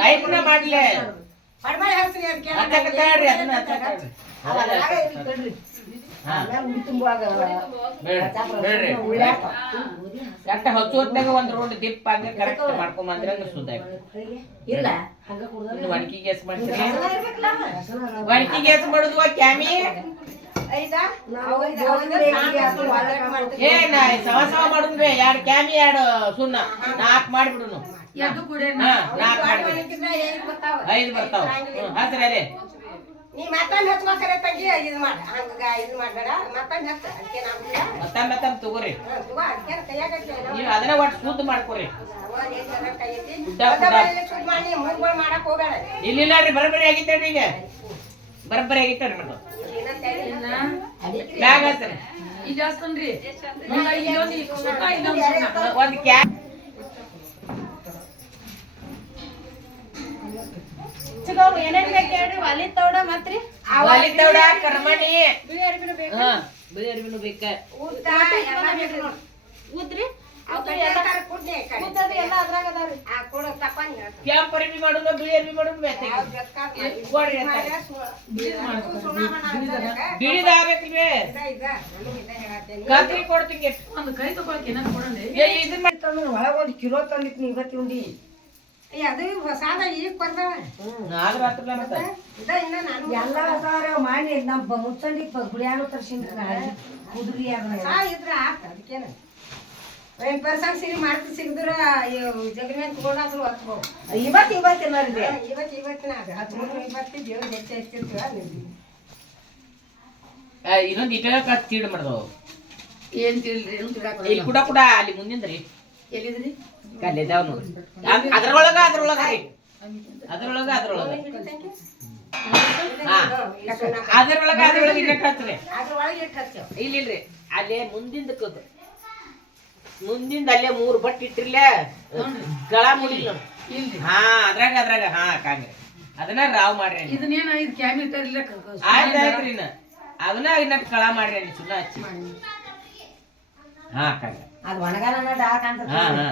ಲೈಫ್ನ ಮಾಡ್ಲೆ. ಹೊತ್ನಾಗ ಒಂದ್ ರೋಡ್ ದಿಪ್ಪ ಹಂಗ ಕರೆಕ್ಟ್ ಮಾಡ್ಕೊಂಬಂದ್ರೆ ಸುದ್ದ ಇಲ್ಲ. ಒಣಕಿ ಗ್ಯಾಸ್ ಮಾಡ್ತೀರಿ. ಒಣಕಿ ಗ್ಯಾಸ್ ಮಾಡುದು ಕ್ಯಾಮಿ? ಸವ ಸವ ಮಾಡುದ್ರಿ ಎರಡ್ ಕ್ಯಾಮಿ ಎರಡು ಸುಣ್ಣ. ನಾಕ್ ಮಾಡ್ಬಿಡುನು. ಐದು ಬರ್ತಾವ. ಹಸ್ರಿ ಅದೇ. ನೀ ಹಚ್ಕೋಕರೆ ತಂಗಿ ಇದು ಮಾಡ. ಹಂಗ ಇದು ಮಾಡ್ಬೇಡ. ಮತ್ತೊಂದು ಹಚ್ಚ. ಅದಕ್ಕೆ ನಾವು ಮತ್ತ ಮತ್ತ ತಗೋರಿ. ನೀವು. ಅದನ್ನ ಒಟ್ಟು ಶುದ್ಧ ಮಾಡ್ಕೊರಿ. ಹೋಗ್ಬೇಡ. ಇಲ್ಲಿಲ್ಲ ರೀ ಬರಬರಿ ಆಗಿತ್ತೇನ್ರಿ ಈಗ? ಬರಬರಿ ಆಗಿತ್ತೇನ್ರಿ ಮತ್ತೆ ಬ್ಯಾಗ್ ಹಚ್ರಿ ಇಲ್ಲಿ ಸುತ್ತ ಒಂದ್ ಕ್ಯಾ ಏನೇನ್ ಬೇಕು ಹೇಳ್ರಿ? ಒಲಿ ತೌಡ ಮತ್ರಿ? ಒಲಿ ತೌಡ ಕರ್ಮಣಿ. ಬಿಳಿ ಅರ್ಬಿನೂ ಬೇಕು. ಹಾ ಬಿಳಿ ಅರ್ಬಿನೂ ಬೇಕ. ಊಟ ಎಲ್ಲ ಬೇಕು ನೋಡು. ಉದ್ರಿ ಅವ್ ಉದ್ರಿ ಕಡೆ ಕಡೆ. ಎಲ್ಲ ಅದ್ರಾಗ ಅದಾವ್ರಿ. ಮಾಡುದು ಬಿಳಿ. ಬಿಳಿದ ಆಗ್ಬೇಕ್ರಿ. ಕತ್ರಿ ಕೊಡ್ತೀನಿ ಒಂದು ಕೈ ತಗೊಳಕ್ ಏನಾರ ಕೊಡೋಣ. ಏ ಇದನ್ನ ಮಾಡ್ತಂದ್ರೆ ಒಳಗ ಒಂದ್ ಕಿಲೋ ತಂದಿತ್ತು ನೀ ಇವತ್ತಿ ಉಂಡಿ. ಏ, ಅದು ಹೊಸಾದ ಈಗ ಕೊಡ್ತಾವೆ ನಾಲ್ಕು ಹತ್ತಲ್ಲ ಮತ್ತೆ? ಇದ ಇನ್ನ ನಾನು ಎಲ್ಲ ಹೊಸಾವ್ರಿ ಅವ್ ಮಾಡಿ ನಮ್ಮ ಮುಚ್ಚಂಡಿ ಗುಡಿಯಾಗ ತರ್ಸಿನ್ರಿ ಕುದುರಿ ಅದ ಹೊಸ ಇದ್ರ ಆತ ಅದಕ್ಕೇನ. ಏನ್ ಪರ್ಸಂಗ್ ಸಿಗಿ ಮಾಡ್ತಿ ಸಿಗದ್ರ ತಗೊಂಡಾದ್ರು ಹತ್ಬೋದು ಇವತ್ತು ಇವತ್ತು ದೇವ್ರ ಹೆಚ್ಚು ಹೆಚ್ಚಿರ್ತೀವ ಆ, ಇನ್ನೊಂದ್ ಮಾಡ್ದವು ಏನ್ ತಿಳ್ರಿ ಏನು ತಿಳಾಕ ಇಲ್ಲಿ ಕುಡ ಕುಡ ಅಲ್ಲಿ ಮುಂದಿಂದ್ರಿ ಎಲ್ಲಿದ್ರಿ? ಕಲ್ಲಿದಾವ್ ನೋಡ್ರಿ. ಅದ್- ಅದ್ರೊಳಗ ಅದ್ರೊಳಗ ರೀ. ಅದ್ರೊಳಗ ಅದ್ರೊಳಗ. ಅದ್ರೊಳಗ ಅದ್ರೊಳಗ ಇಟ್ಟ ಹಚ್ರಿ ಅದ್ರೊಳಗೆ ಇಟ್ಟು ಹಚ್ಚೇವ್ ಇಲ್ಲ ಇಲ್ರಿ ಅಲ್ಲೇ ಮುಂದಿಂದ ಕೂತು. ಮುಂದಿಂದ ಅಲ್ಲೇ ಮೂರು ಬಟ್ ಇಟ್ಟಿರ್ಲೆ ಗಳ ಮುಡಿಲ್ಲ. ಇಲ್ರಿ. ಹಾ ಅದ್ರಾಗ ಅದ್ರಾಗ. ಹಾ ಕಾಂಗ್ರೆ. ಅದನ್ನ ರಾವ್ ಮಾಡ್ರಿ ಇದನ್ನೇನು ಇದು ಕ್ಯಾಮಿಟರ್ ಇಲ್ಲ ಆಯ್ತಾಯ್ತ್ರಿ ಇನ್ನ. ಅದನ್ನ ಇನ್ನ ಕಳ ಮಾಡ್ರಿ ನೀವು ಸುಣ್ಣ ಹಚ್ಚಿ. ಹಾ ಕಾಂಗ್ರೆ. ಅದು ಡಾರ್ಕ್ ಅಂತ ಹಾ ಹಾ.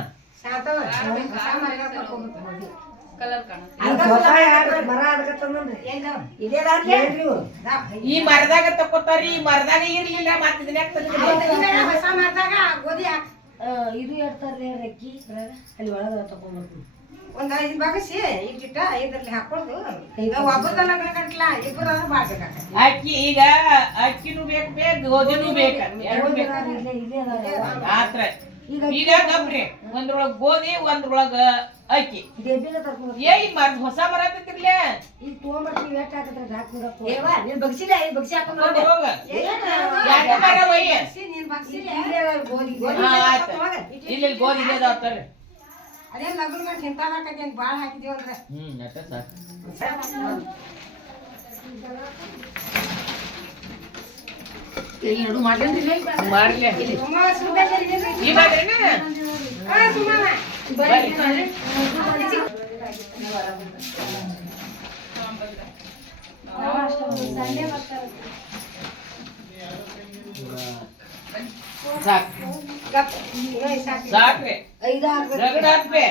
ಈ ಮರದಾಗ ತಕೋತಾರಿ ಈ ಮರದಾಗ ಇರ್ಲಿಲ್ಲ ಮತ್ತೆ ಇದನ್ನ? ಹೊಸ ಮರದಾಗ ಗೋಧಿ ಇದು ರೆಕ್ಕಿ ಇದ್ರಾಗ ಅಲ್ಲಿ ಒಳಗೆ ತಗೊಂಡ್ಬರ್ತೀನಿ ಒಂದು ಐದು ಬಗಸಿ ಇಟ್ಟಿಟ್ಟ ಐದರಲ್ಲಿ ಹಾಕೊಂಡು ಈಗ ಒಬ್ಬದಲ್ಲ ಗಂಟ್ಲ ಇಬ್ಬರು ಮಾಡ್ಬೇಕಾಗ ಅಕ್ಕಿ ಈಗ ಅಕ್ಕಿನೂ ಬೇಕು ಬೇಕು ಗೋಧಿನೂ ಬೇಕ ಎರಡು ಬೇಕ. ಆತ್ರ. ಈಗ ಗಪ್ರಿ ಒಂದ್ರೊಳಗ ಗೋಧಿ ಒಂದ್ರೊಳಗ ಅಕ್ಕಿ. ಏ ಈ ಮರ ಹೊಸ ಮರ ಈಗ ತೊಗೊಂಬರ್ತೀವಿ ಎಷ್ಟು ಹಾಕತ್ರ ಹಾಕ್ ಏವಾ ನೀನ್ ಬಗ್ಸಿಲ್ಲ ಈ ಬಗ್ಸಿ ಹಾಕೊಂಡ್ ಹೋಗ ಯಾಕೆ ಮರ ಒಯ್ಯ? ನೀನ್ ಬಗ್ಸಿ ಗೋಧಿ. ಹಾ, ಆಯ್ತ್. ಇಲ್ಲ ಇಲ್ಲಿ ಗೋಧಿ ಇದೆ ಅದಾವ ತರ್ರಿ. ಅದೇ ಲಗ್ನ ಗಂಟು ಇಂತ ಹಾಕಿ ಬಾಳ ಹಾಕಿದೀವಿ ಅಂದ್ರೆ. ಹ್ಮ್ ಅಟ್ಟ ಸಾಕು. ಇಲ್ಲಿ ನಡು ಮಾಡ್ಲೇನ್ರಿ ಮಾಡ್ಲಿ. ಸುಮ್ಮ ಸುಮ್ಮನೆ ಈ ಮಾಡ್ರೇನ ಹಾ ಸುಮ್ಮನೆ ಬರ್ರಿ. ಸಾಕು ಗಪ್ ಇನ್ನೂ ಸಾಕು ಸಾಕ್ರಿ ರಗಡ ಹಾಕ್ಬೇ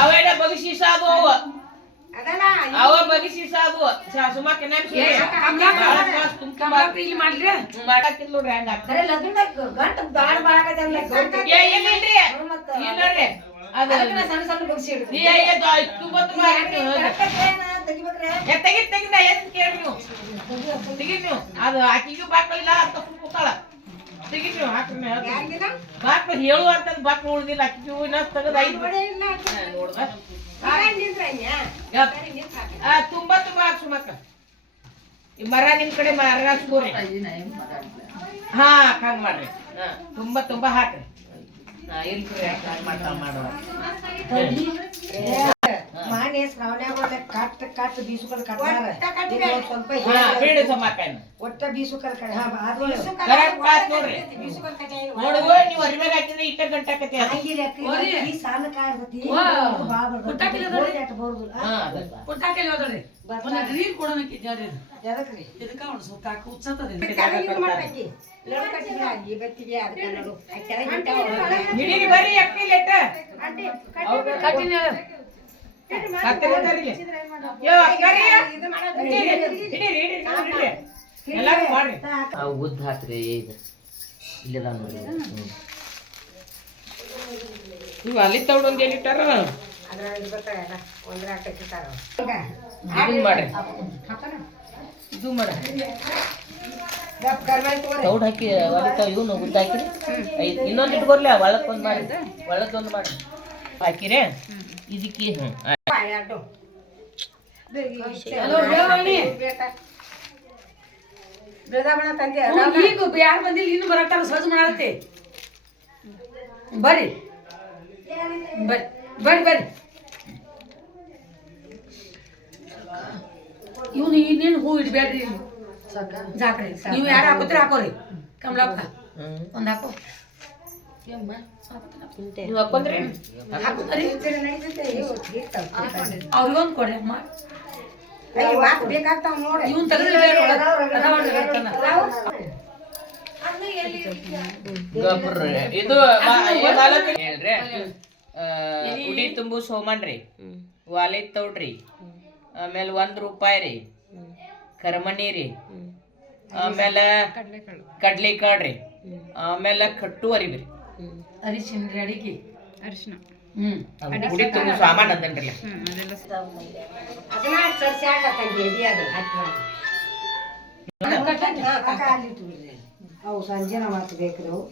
ಅವ ಬಗಸಿ ಅವ ಅದಲ್ಲ ಅವ ಬಗಸಿ ಇಲ್ಲಿ ಮಾಡ್ರಿ. ಮಾಡಾಕಿಲ್ಲ ನೋಡ್ರಿ ಹಂಗ ನೋಡ್ರಿ. ಸಣ್ಣ ಸಣ್ಣ ಬಗ್ಸಿ ತೆಗಿದ ಏನ್ ಕೇಳಿ ನೀವು. ತೆಗಿ ನೀವು. ಅದು ಆಕಿಗೂ ಬಾಕಲಿಲ್ಲ ಅಂತ ಕೂತಾಳ. ತೆಗಿ ನೀವು ಹಾಕ್ರಿ. ಹೇಳ್ತೀನಿ. ಹೇಳು ಅಂತ ಬಾಕ್ ಉಳ್ದಿಲ್ಲ ಇನ್ನ ತೆಗದ ಐದು. ನೋಡ್ದ ತುಂಬಾ ತುಂಬಾ ಹಾಕ್ ಸುಮಕ್ಕ ಈ ಮರ ನಿಮ್ ಕಡೆ ಮರ ಹಚ್ಕೋರಿ ಹಾ ಹಂಗ್ ಮಾಡ್ರಿ. ಹಾ ತುಂಬಾ ತುಂಬಾ ಹಾಕ್ರಿ. ಇಲ್ರಿ ಹಂಗ್ ಮಾಡ್ತಾ ಮಾಡುವ ಶ್ರಾವಣ್ಯಾಗ ಒಳ್ಳೆ ಕಟ್ ಕಟ್ ಬೀಸುಕಲ್ ಕಟ್ಟಾರ ಸ್ವಲ್ಪ ಬೀಡು ಒಟ್ಟ ಬೀಸುಕಲ್ ನೋಡುವ ನೀವು ಹಾಕಿದ್ರೆ ಇಟ್ಟ ಗಂಟಾಕತಿ ಅದು. ಹಂಗಿಲ್ಲ ಈ ಸಾಲ ಕೊಟ್ಟಾಕೆಲ್ಲ ನೀರು ಕೊಡೋಣಕ್ಕೆ ಜಾರಿ ಎದಕ್ರಿ? ಹಿಡೀರಿ ಬರ್ರಿ ಅಕ್ಕಿ ಲೆಟ್ಟ. ಕಟ್ಟಿನ ಉದ್ದ ಹಾಕ್ರಿ ಇದು. ಇಲ್ಲಿದ ನೋಡಿ. ನೀವು ಅಲ್ಲಿ ತಗೊಂಡು ಇದು ಮಾಡ್ರಿ ತೌಡ್ ಹಾಕಿ ಒಳಗೆ ಇವನು ಉದ್ದ ಹಾಕಿ. ಐದು ಇನ್ನೊಂದು ಇಟ್ಕೊರ್ಲಿ ಒಳಕ್ ಒಂದ್ ಮಾಡಿ. ಒಳಕ್ ಒಂದ್ ಮಾಡಿ. ಹಾಕಿರಿ? ಇದಕ್ಕೆ ಯಾರು ಬಂದಿಲ್ಲ ಇನ್ನು ಬರತ್ತಾರ ಸಜ್ಜು ಮಾಡತ್ತೆ ಬರ್ರಿ. ಬರ್ರಿ ಬರ್ರಿ. ಇವನು ಇನ್ನೇನು ಹೂ ಇಡ್ಬೇಡ್ರಿ ನೀವು ಯಾರು ಹಾಕೋತ್ರಿ ಹಾಕೋರಿ. ಕಮಲಪ್ಪ ಒಂದು ಹಾಕೋ. ನೀವು ಹಾಕೊಂಡ್ರಿ ಅವ್ರಿಗೊಂದು ಕೊಡ್ರಿ ಅಮ್ಮ ಇದು ಉಡಿ ತುಂಬು ಸೋಮಣ್ರಿ ವಾಲಿ ತೌಡ್ರಿ ಆಮೇಲೆ ಒಂದ್ ರೂಪಾಯಿ ರೀ ಕರ್ಮಣಿ ರೀ ಆಮೇಲೆ ಕಡ್ಲಿ ರೀ ಆಮೇಲೆ ಕಟ್ಟು ಅರಿವಿ ರೀ ಅರಿಶಿನ ಅಡಿಗೆ. ಅರಿಶಿನ. ಸಾಮಾನ್ ಅದನ್ರಿ ಹದಿನಾಲ್ಕು ವರ್ಷ ಆಗತ್ತಂಗೆ ಎಡಿ ಅದು ಹಾಕಿ. ಅವು ಸಂಜೆನ ಮಾತು ಬೇಕ್ರಿ ಅವು